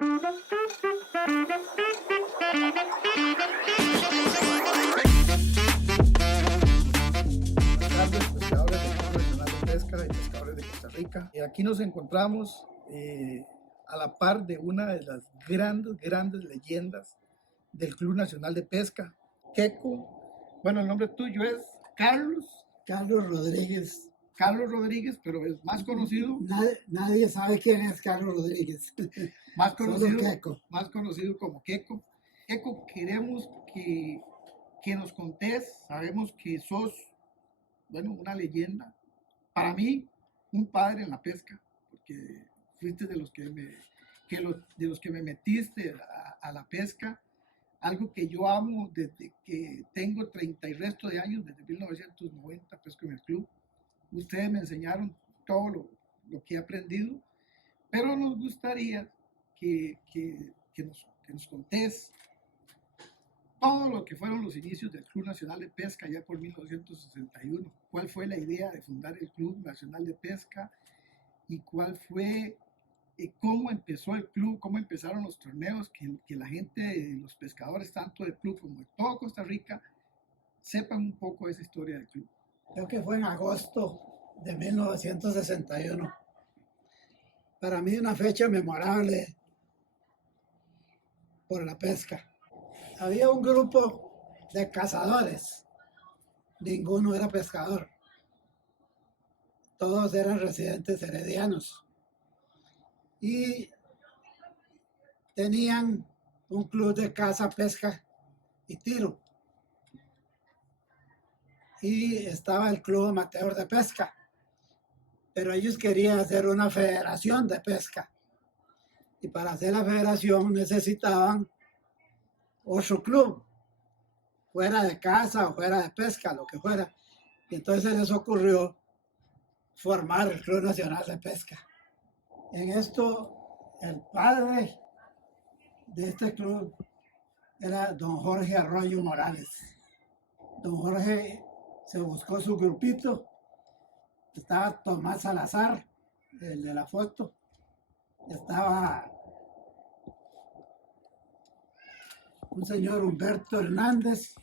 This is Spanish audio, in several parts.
Tardes, pescadores del Club Nacional de Pesca y pescadores de Costa Rica. Y aquí nos encontramos a la par de una de las grandes leyendas del Club Nacional de Pesca, Queco. Bueno, el nombre tuyo es Carlos Rodríguez. Carlos Rodríguez, pero es más conocido. Nadie sabe quién es Carlos Rodríguez. Más conocido, Queco. Más conocido como Queco. Queco, queremos que nos contés. Sabemos que sos, bueno, una leyenda. Para mí, un padre en la pesca, porque fuiste de los que me metiste a la pesca. Algo que yo amo desde que tengo 30 y resto de años, desde 1990 pesco en el club. Ustedes me enseñaron todo lo que he aprendido, pero nos gustaría que nos contés todo lo que fueron los inicios del Club Nacional de Pesca ya por 1961. ¿Cuál fue la idea de fundar el Club Nacional de Pesca? ¿Y cuál fue, cómo empezó el club, cómo empezaron los torneos? Que la gente, los pescadores, tanto del club como de todo Costa Rica, sepan un poco de esa historia del club. Creo que fue en agosto de 1961. Para mí una fecha memorable por la pesca. Había un grupo de cazadores, ninguno era pescador, todos eran residentes heredianos y tenían un club de caza, pesca y tiro. Y estaba el Club Amateur de Pesca, pero ellos querían hacer una federación de pesca, y para hacer la federación necesitaban otro club, fuera de caza o fuera de pesca, lo que fuera. Y entonces les ocurrió formar el Club Nacional de Pesca. En esto, el padre de este club era don Jorge Arroyo Morales. Don Jorge se buscó su grupito. Estaba Tomás Salazar, el de la foto. Estaba un señor Humberto Hernández.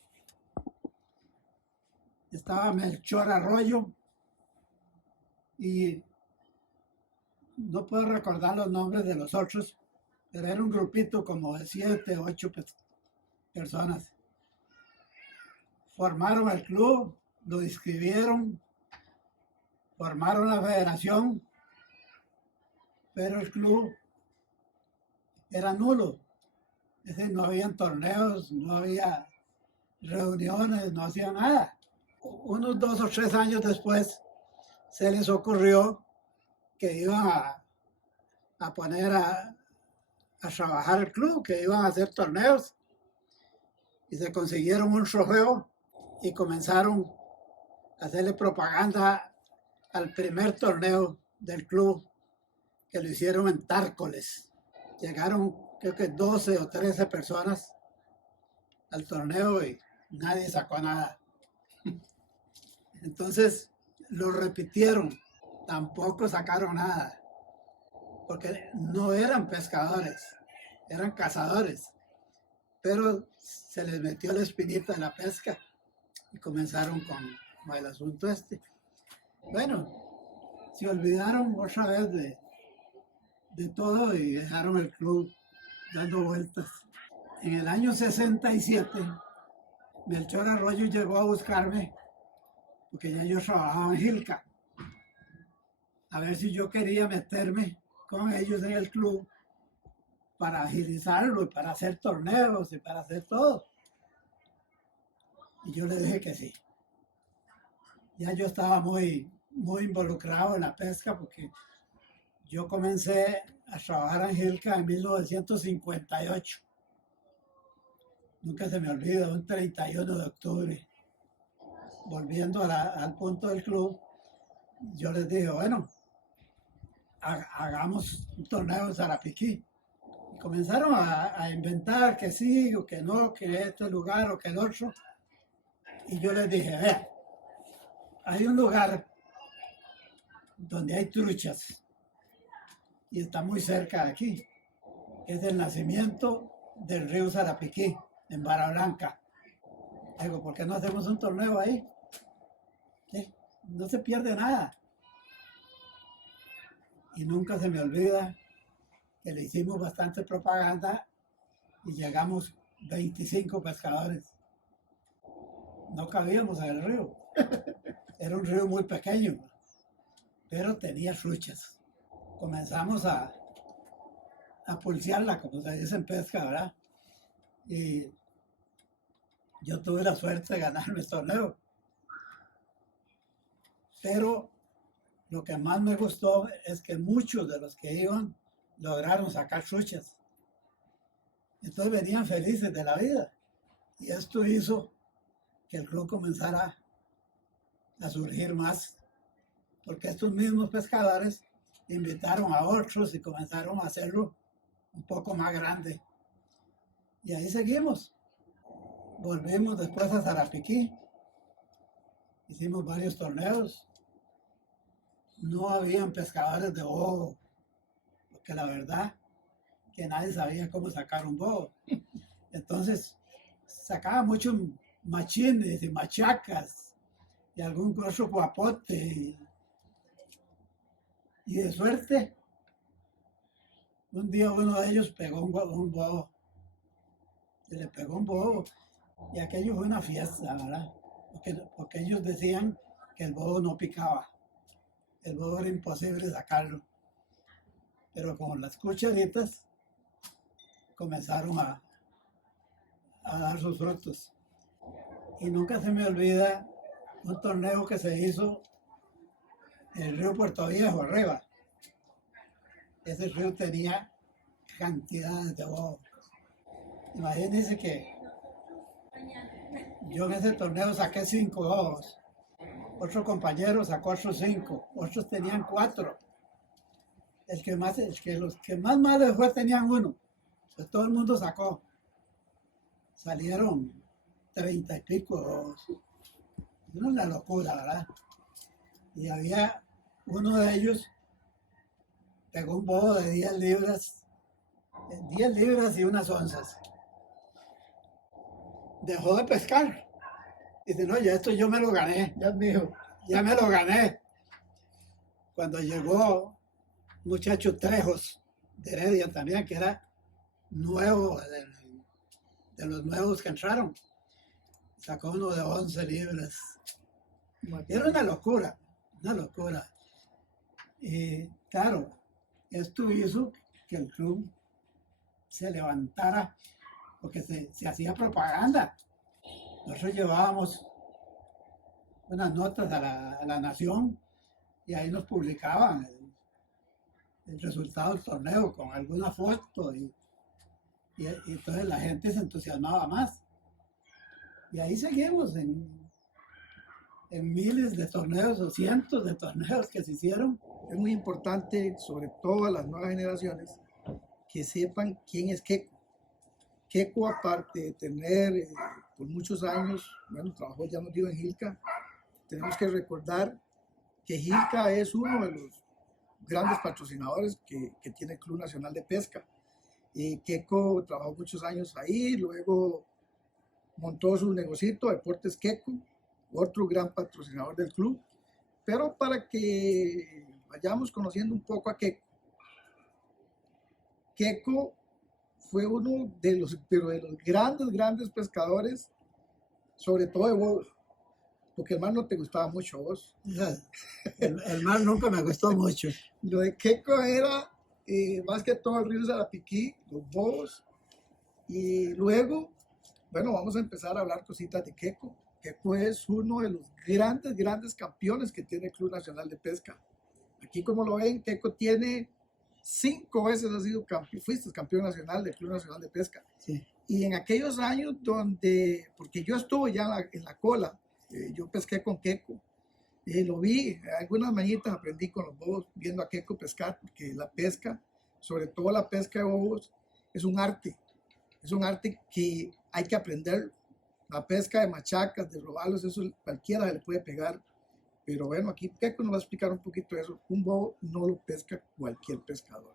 Estaba Melchor Arroyo. Y no puedo recordar los nombres de los otros, pero era un grupito como de 7, 8 personas. Formaron el club, lo inscribieron, formaron la federación, pero el club era nulo. Es decir, no habían torneos, no había reuniones, no hacía nada. Unos 2 o 3 años después se les ocurrió que iban a poner a trabajar el club, que iban a hacer torneos, y se consiguieron un trofeo y comenzaron a hacerle propaganda al primer torneo del club, que lo hicieron en Tárcoles. Llegaron creo que 12 o 13 personas al torneo y nadie sacó nada. Entonces lo repitieron, tampoco sacaron nada, porque no eran pescadores, eran cazadores, pero se les metió la espinita de la pesca y comenzaron con el asunto este. Bueno, se olvidaron otra vez de todo y dejaron el club dando vueltas. En el año 67, Melchor Arroyo llegó a buscarme, porque ya yo trabajaba en Gilca, a ver si yo quería meterme con ellos en el club para agilizarlo y para hacer torneos y para hacer todo. Y yo le dije que sí. Ya yo estaba muy involucrado en la pesca, porque yo comencé a trabajar en Gilca en 1958. Nunca se me olvida, un 31 de octubre. Volviendo al punto del club, yo les dije, bueno, hagamos un torneo en Zarapiquí. Y comenzaron a inventar que sí o que no, que este lugar o que el otro. Y yo les dije, vean, hay un lugar donde hay truchas y está muy cerca de aquí. es el nacimiento del río Sarapiquí, en Barra Blanca. Digo, ¿por qué no hacemos un torneo ahí? ¿Sí? No se pierde nada. Y nunca se me olvida que le hicimos bastante propaganda y llegamos 25 pescadores. No cabíamos en el río. Era un río muy pequeño, pero tenía truchas. Comenzamos a pulsearla, como se dice en pesca, ¿verdad? Y yo tuve la suerte de ganar el torneo. Pero lo que más me gustó es que muchos de los que iban lograron sacar truchas. Entonces venían felices de la vida. Y esto hizo que el club comenzara a surgir más. Porque estos mismos pescadores invitaron a otros y comenzaron a hacerlo un poco más grande. Y ahí seguimos. Volvimos después a Sarapiquí. Hicimos varios torneos. No habían pescadores de bobo, porque la verdad que nadie sabía cómo sacar un bobo. Entonces sacaba muchos machines y machacas y algún grosso guapote. Y de suerte, un día uno de ellos pegó un bobo. Y le pegó un bobo. Y aquello fue una fiesta, ¿verdad? Porque ellos decían que el bobo no picaba. El bobo era imposible sacarlo. Pero con las cucharitas comenzaron a dar sus frutos. Y nunca se me olvida un torneo que se hizo en el río Puerto Viejo, arriba. Ese río tenía cantidades de bobos. Imagínense que yo en ese torneo saqué 5 bobos. Otro compañero sacó otros 5. Otros tenían 4. Los que más les fue tenían 1. Pues todo el mundo sacó. Salieron 30 y pico bobos. Era una locura, ¿verdad? Y había uno de ellos, pegó un bobo de 10 libras y unas onzas. Dejó de pescar. Dice, no, ya esto yo me lo gané. Ya es mío. Ya me lo gané. Cuando llegó un muchacho Trejos de Heredia también, que era nuevo, de los nuevos que entraron, sacó uno de 11 libras. Era una locura, una locura. Y claro, esto hizo que el club se levantara, porque se hacía propaganda. Nosotros llevábamos unas notas a la Nación y ahí nos publicaban el resultado del torneo con alguna foto y entonces la gente se entusiasmaba más. Y ahí seguimos en miles de torneos o cientos de torneos que se hicieron. Es muy importante, sobre todo a las nuevas generaciones, que sepan quién es Queco. Queco, aparte de tener por muchos años, bueno, trabajó, ya nos dio en Gilca, tenemos que recordar que Gilca es uno de los grandes patrocinadores que tiene el Club Nacional de Pesca. Queco trabajó muchos años ahí, luego montó su negocito, Deportes Queco, otro gran patrocinador del club. Pero para que vayamos conociendo un poco a Queco. Queco fue uno de los grandes pescadores, sobre todo de bobos, porque el mar no te gustaba mucho a vos. El mar nunca me gustó mucho. Lo de Queco era más que todo el río Sarapiquí, los bobos, y luego, bueno, vamos a empezar a hablar cositas de Queco. Queco es uno de los grandes campeones que tiene el Club Nacional de Pesca. Aquí, como lo ven, Queco tiene 5 veces fuiste campeón nacional del Club Nacional de Pesca. Sí. Y en aquellos años porque yo estuve ya en la cola, yo pesqué con Queco, lo vi, algunas mañitas aprendí con los bobos, viendo a Queco pescar, porque la pesca, sobre todo la pesca de bobos, es un arte que hay que aprender. La pesca de machacas, de robalos, eso cualquiera le puede pegar. Pero bueno, aquí Queco nos va a explicar un poquito de eso. Un bobo no lo pesca cualquier pescador.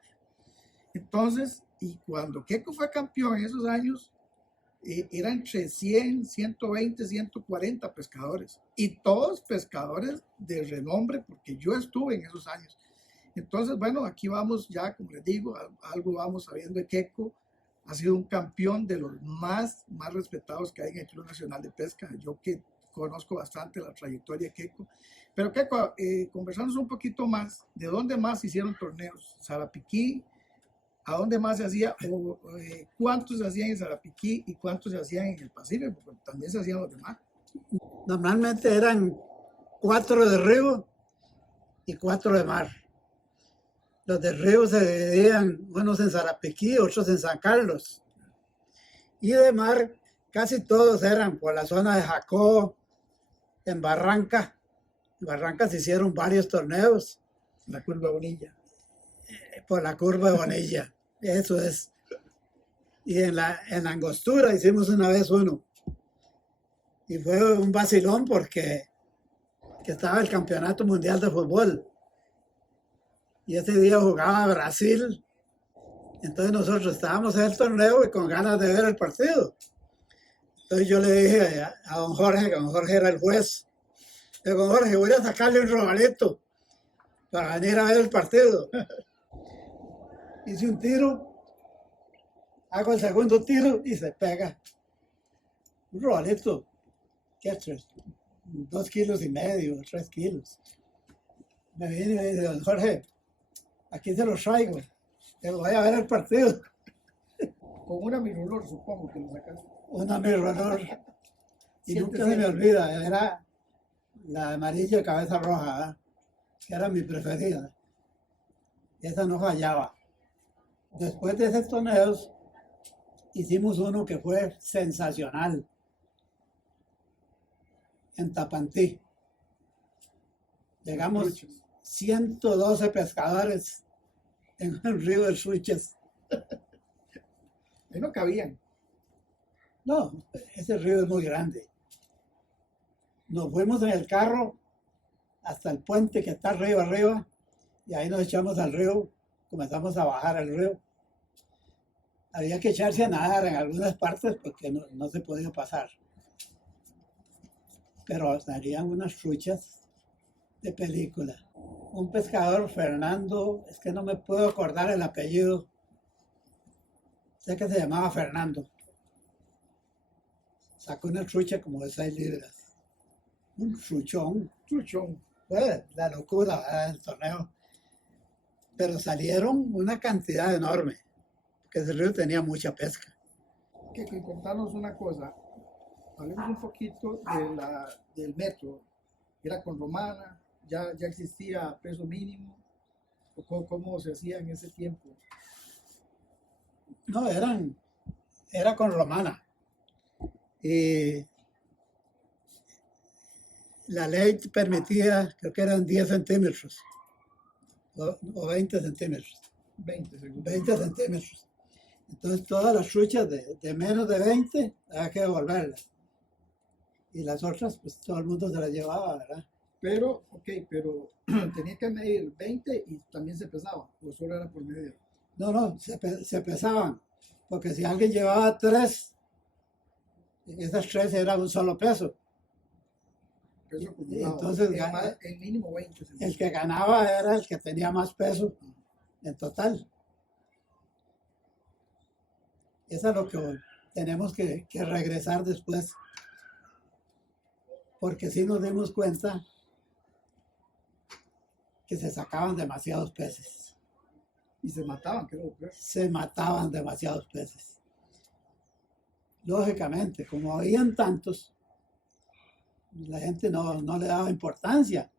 Entonces, y cuando Keiko fue campeón en esos años, eran entre 100, 120, 140 pescadores. Y todos pescadores de renombre, porque yo estuve en esos años. Entonces, bueno, aquí vamos ya, como les digo, algo vamos sabiendo de Keiko. Ha sido un campeón de los más respetados que hay en el Club Nacional de Pesca. Yo que conozco bastante la trayectoria de Keiko. Pero Keiko, conversamos un poquito más, ¿de dónde más hicieron torneos? Sarapiquí, ¿a dónde más se hacía? ¿Cuántos se hacían en Sarapiquí y cuántos se hacían en el Pacífico? Porque también se hacían los demás. Normalmente eran 4 de río y 4 de mar. Los de río se dividían unos en Sarapiquí, otros en San Carlos. Y de mar casi todos eran por la zona de Jacó, en Barranca. En Barranca se hicieron varios torneos. La curva Bonilla. Por la curva de Bonilla, eso es. Y en la Angostura hicimos una vez uno. Y fue un vacilón porque estaba el Campeonato Mundial de Fútbol. Y ese día jugaba Brasil. Entonces nosotros estábamos en el torneo y con ganas de ver el partido. Entonces yo le dije a don Jorge, que don Jorge era el juez, le digo, don Jorge, voy a sacarle un robalito para venir a ver el partido. Hice un tiro, hago el segundo tiro y se pega. Un robalito, ¿qué es? 2,5 kilos, 3 kilos. Me viene y me dice, don Jorge, aquí se los traigo, que voy a ver el partido. Con una mirolor, supongo que lo sacaste. Una mirolor. Y nunca se me olvida, era la amarilla de cabeza roja, ¿eh? Que era mi preferida. Esa no fallaba. Después de esos torneos, hicimos uno que fue sensacional en Tapantí. Llegamos 112 pescadores en el río de Suiches. Ahí no cabían. No, ese río es muy grande. Nos fuimos en el carro hasta el puente que está arriba, y ahí nos echamos al río, comenzamos a bajar al río. Había que echarse a nadar en algunas partes porque no se podía pasar. Pero salían unas truchas de película. Un pescador, Fernando, es que no me puedo acordar el apellido. Sé que se llamaba Fernando. Sacó una trucha como de 6 libras. Un truchón. Fue la locura del torneo. Pero salieron una cantidad enorme, que ese río tenía mucha pesca. Que contarnos una cosa. Hablemos un poquito del metro. ¿Era con romana? ¿Ya existía peso mínimo? ¿O cómo se hacía en ese tiempo? No, era con romana. Y la ley permitía, creo que eran 10 centímetros o 20 centímetros. 20 centímetros. Entonces todas las truchas de menos de 20 había que devolverlas. Y las otras, pues todo el mundo se las llevaba, ¿verdad? Pero tenía que medir 20 y también se pesaba, o solo era por medio. No, se pesaban, porque si alguien llevaba 3, esas 3 eran un solo peso. Entonces, el mínimo 20. El que ganaba era el que tenía más peso en total. Eso es lo que tenemos que regresar después. Porque sí nos dimos cuenta que se sacaban demasiados peces. Y se mataban, creo. Se mataban demasiados peces. Lógicamente, como habían tantos, la gente no le daba importancia.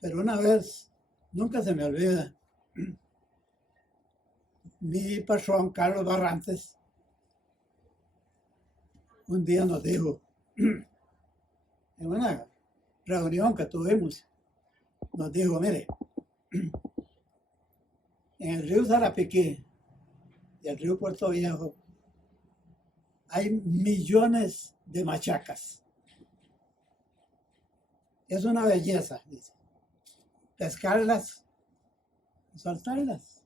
Pero una vez, nunca se me olvida, mi patrón, Carlos Barrantes, un día nos dijo, en una reunión que tuvimos, nos dijo, mire, en el río Sarapiquí y el río Puerto Viejo hay millones de machacas. Es una belleza, dice, pescarlas y soltarlas.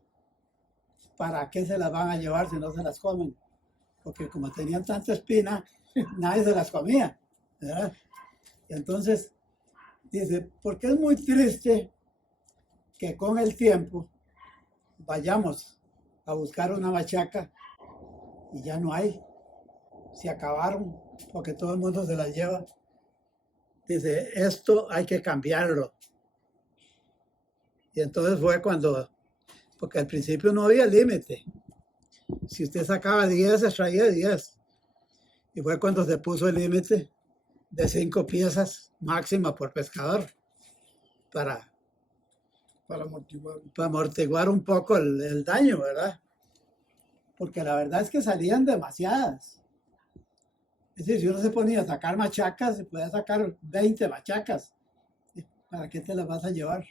¿para qué se las van a llevar si no se las comen? Porque como tenían tanta espina, nadie se las comía, ¿verdad? Y entonces dice, porque es muy triste que con el tiempo vayamos a buscar una machaca y ya no hay, se acabaron, porque todo el mundo se las lleva. Dice, esto hay que cambiarlo. Y entonces fue cuando, porque al principio no había límite. Si usted sacaba 10, extraía 10. Y fue cuando se puso el límite de 5 piezas máxima por pescador para amortiguar un poco el daño, ¿verdad? Porque la verdad es que salían demasiadas. Es decir, si uno se ponía a sacar machacas, se podía sacar 20 machacas. ¿Para qué te las vas a llevar?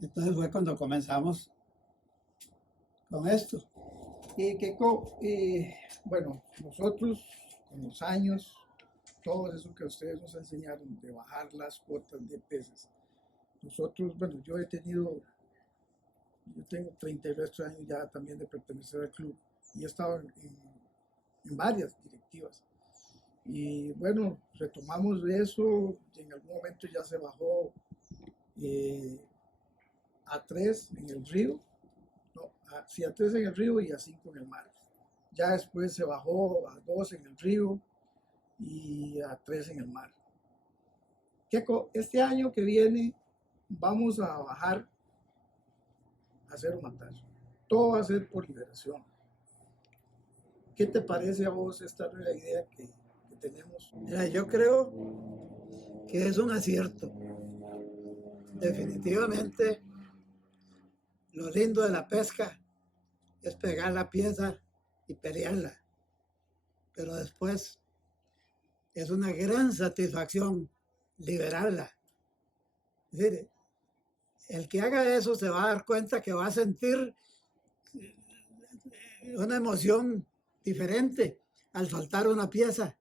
Entonces fue cuando comenzamos con esto. Keiko, bueno, nosotros con los años, todo eso que ustedes nos enseñaron de bajar las cuotas de peces, nosotros, bueno, yo tengo 30 y resto de años ya también de pertenecer al club y he estado en varias directivas. Y bueno, retomamos eso y en algún momento ya se bajó a 3 en el río, no, sí, a 3 en el río y a 5 en el mar. Ya después se bajó a 2 en el río y a 3 en el mar. Este año que viene vamos a bajar a 0 matar. Todo va a ser por liberación. ¿Qué te parece a vos esta nueva idea que tenemos? Mira, yo creo que es un acierto. Definitivamente, lo lindo de la pesca es pegar la pieza y pelearla. Pero después es una gran satisfacción liberarla. Es decir, el que haga eso se va a dar cuenta que va a sentir una emoción diferente al soltar una pieza.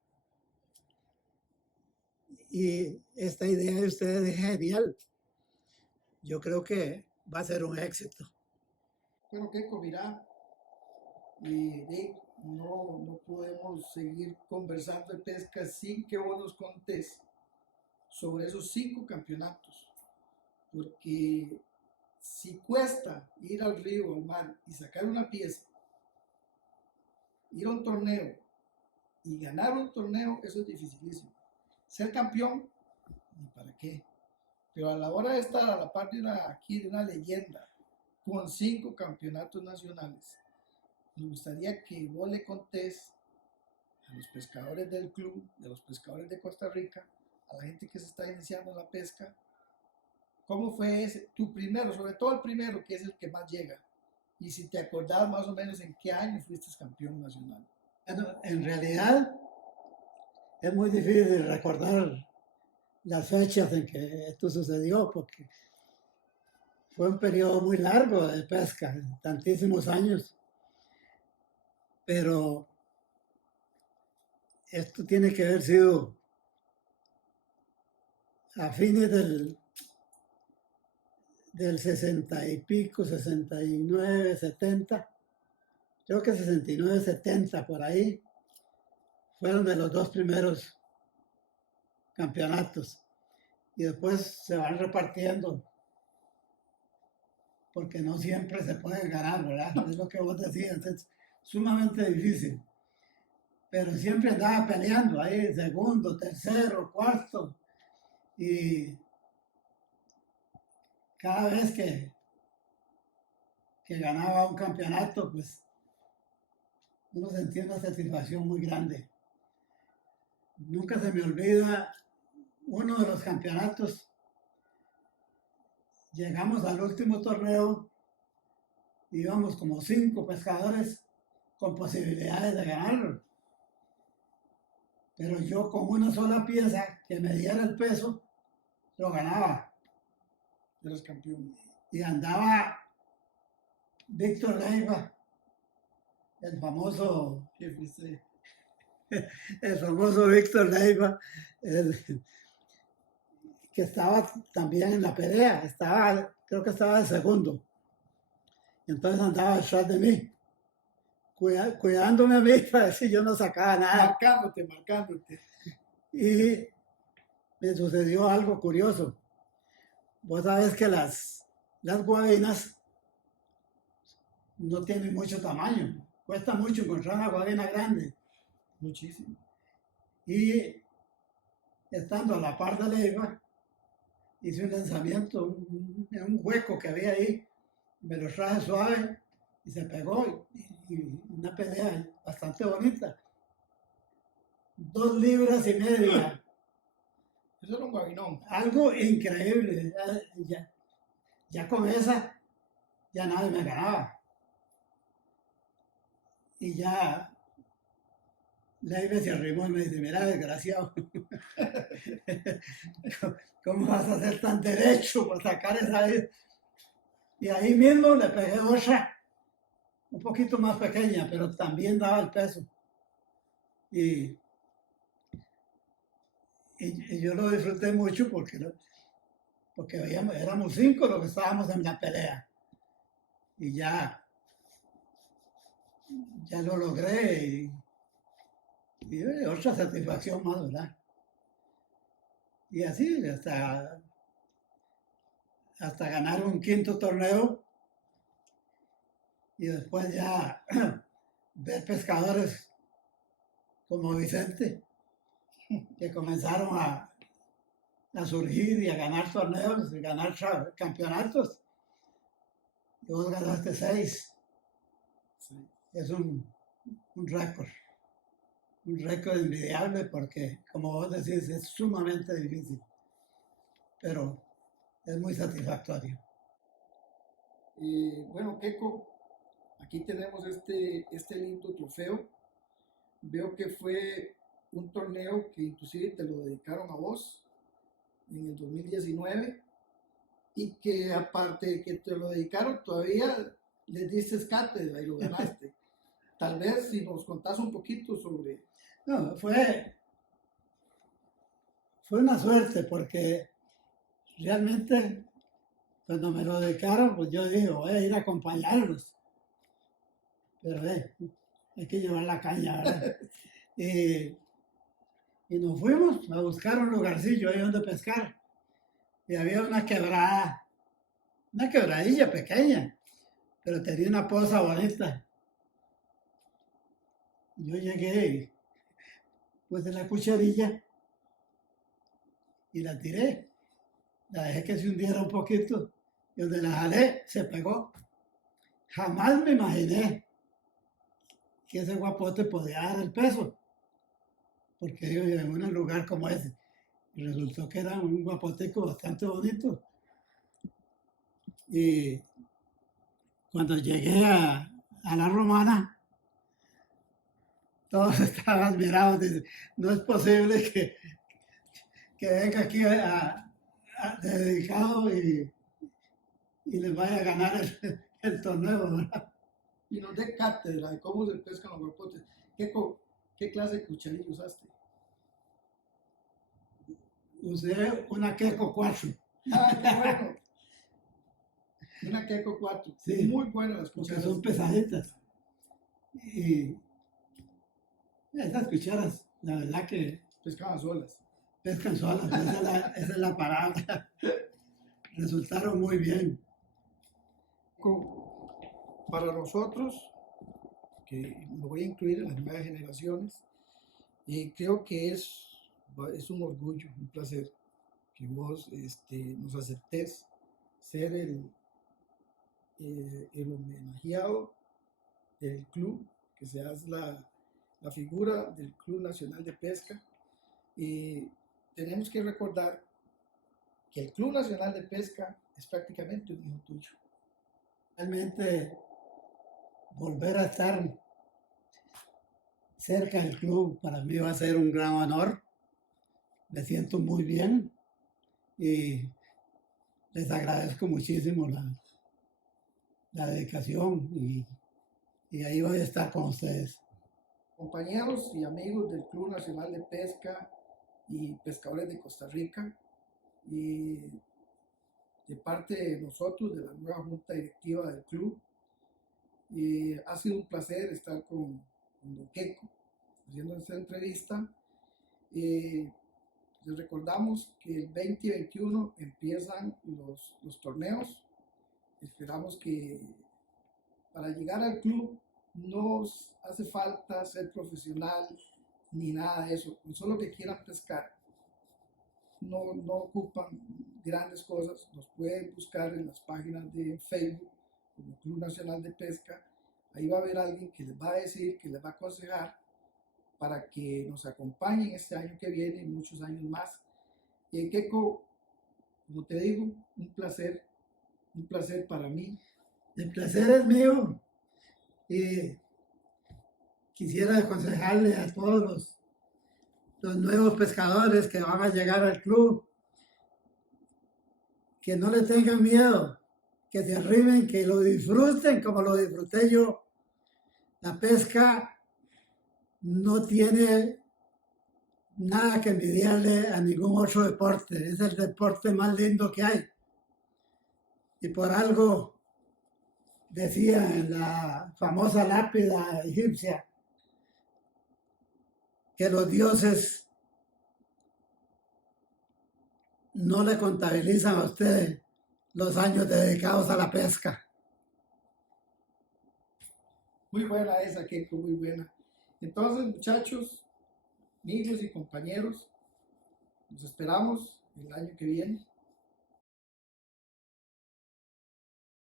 Y esta idea de ustedes es genial. Yo creo que va a ser un éxito. Bueno, Keiko, mira, no podemos seguir conversando de pesca sin que vos nos contés sobre esos 5 campeonatos. Porque si cuesta ir al río, al mar y sacar una pieza, ir a un torneo y ganar un torneo, eso es dificilísimo. Ser campeón, ni para qué. Pero a la hora de estar a la par de una leyenda con 5 campeonatos nacionales, me gustaría que vos le contés a los pescadores del club, de los pescadores de Costa Rica, a la gente que se está iniciando en la pesca, ¿cómo fue ese, tu primero, sobre todo el primero, que es el que más llega? Y si te acordás más o menos en qué año fuiste campeón nacional. Bueno, en realidad es muy difícil recordar las fechas en que esto sucedió, porque fue un periodo muy largo de pesca, tantísimos años. Pero esto tiene que haber sido a fines del 60 y pico, 69, 70, creo que 69, 70, por ahí, fueron de los 2 primeros campeonatos. Y después se van repartiendo, porque no siempre se puede ganar, ¿verdad? Es lo que vos decías, es sumamente difícil. Pero siempre andaba peleando ahí, segundo, tercero, cuarto. Y cada vez que ganaba un campeonato, pues uno sentía una satisfacción muy grande. Nunca se me olvida uno de los campeonatos. Llegamos al último torneo, íbamos como 5 pescadores con posibilidades de ganarlo. Pero yo con una sola pieza que me diera el peso, lo ganaba. Eres campeón. Y andaba Víctor Leiva, el famoso Víctor Leiva, que estaba también en la pelea, creo que estaba de segundo. Y entonces andaba detrás de mí, cuidándome a mí para ver si yo no sacaba nada. Marcándote. Y me sucedió algo curioso. Vos sabés que las guabinas no tienen mucho tamaño. Cuesta mucho encontrar una guabina grande. Muchísimo. Y estando a la par de Leiva, hice un lanzamiento en un hueco que había ahí. Me lo traje suave y se pegó. Y una pelea bastante bonita. 2 libras y media. Eso era un guabinón. Algo increíble. Ya con esa, ya nadie me ganaba. Y ya Leiva se arrimó y me dice, mira, desgraciado, ¿cómo vas a ser tan derecho para sacar esa vez? Y ahí mismo le pegué otra, un poquito más pequeña, pero también daba el peso. Y yo lo disfruté mucho porque éramos 5 los que estábamos en la pelea. Y ya lo logré y otra satisfacción más, ¿verdad? Y así hasta ganar un 5.º torneo y después ya ver pescadores como Vicente que comenzaron a surgir y a ganar torneos y ganar campeonatos. Y vos ganaste 6. Sí. Es un récord. Un récord envidiable porque, como vos decís, es sumamente difícil. Pero es muy satisfactorio. Bueno, Keiko, aquí tenemos este lindo trofeo. Veo que fue un torneo que inclusive te lo dedicaron a vos en el 2019 y que aparte de que te lo dedicaron todavía les diste cátedra y lo ganaste. Tal vez si nos contás un poquito sobre... No, fue una suerte porque realmente cuando me lo dedicaron, pues yo dije, voy a ir a acompañarlos. Pero hay que llevar la caña, ¿verdad? Y nos fuimos a buscar un lugarcillo ahí donde pescar. Y había una quebradilla pequeña, pero tenía una poza bonita. Y yo llegué y puse la cucharilla y la tiré. La dejé que se hundiera un poquito y donde la jalé se pegó. Jamás me imaginé que ese guapote podía dar el peso. Porque digo, en un lugar como ese. Y resultó que era un guapoteco bastante bonito. Y cuando llegué a la Romana, todos estaban admirados. Dicen, no es posible que venga aquí dedicado y les vaya a ganar el torneo, ¿verdad? Y nos dé cátedra de cómo se pescan los guapotes. ¿Qué clase de cucharilla usaste? Usé una Keiko 4. ¡Ah, qué bueno! Una Keiko 4. Sí, muy buenas las porque cucharas. son pesaditas. Y esas cucharas, la verdad que pescaban solas. Pescan solas, esa es la palabra. Resultaron muy bien. Para nosotros, que me voy a incluir en las nuevas generaciones, creo que es un orgullo, un placer que vos nos aceptes ser el homenajeado del club, que seas la figura del Club Nacional de Pesca. Y tenemos que recordar que el Club Nacional de Pesca es prácticamente un hijo tuyo. Realmente volver a estar cerca del club para mí va a ser un gran honor. Me siento muy bien y les agradezco muchísimo la dedicación y ahí voy a estar con ustedes. Compañeros y amigos del Club Nacional de Pesca y Pescadores de Costa Rica, y de parte de nosotros, de la nueva junta directiva del club, Ha sido un placer estar con don Keiko haciendo esta entrevista. Les recordamos que el 2021 empiezan los torneos. Esperamos que para llegar al club no hace falta ser profesional ni nada de eso. Solo que quieran pescar. No ocupan grandes cosas. Nos pueden buscar en las páginas de Facebook como Club Nacional de Pesca. Ahí va a haber alguien que les va a decir, que les va a aconsejar para que nos acompañen este año que viene y muchos años más. Keiko, como te digo, un placer para mí. El placer es mío. Y quisiera aconsejarle a todos los nuevos pescadores que van a llegar al club que no le tengan miedo, que se arrimen, que lo disfruten como lo disfruté yo. La pesca no tiene nada que envidiarle a ningún otro deporte. Es el deporte más lindo que hay. Y por algo decía en la famosa lápida egipcia que los dioses no le contabilizan a usted los años dedicados a la pesca. Muy buena esa, Keiko, muy buena. Entonces, muchachos, amigos y compañeros, nos esperamos el año que viene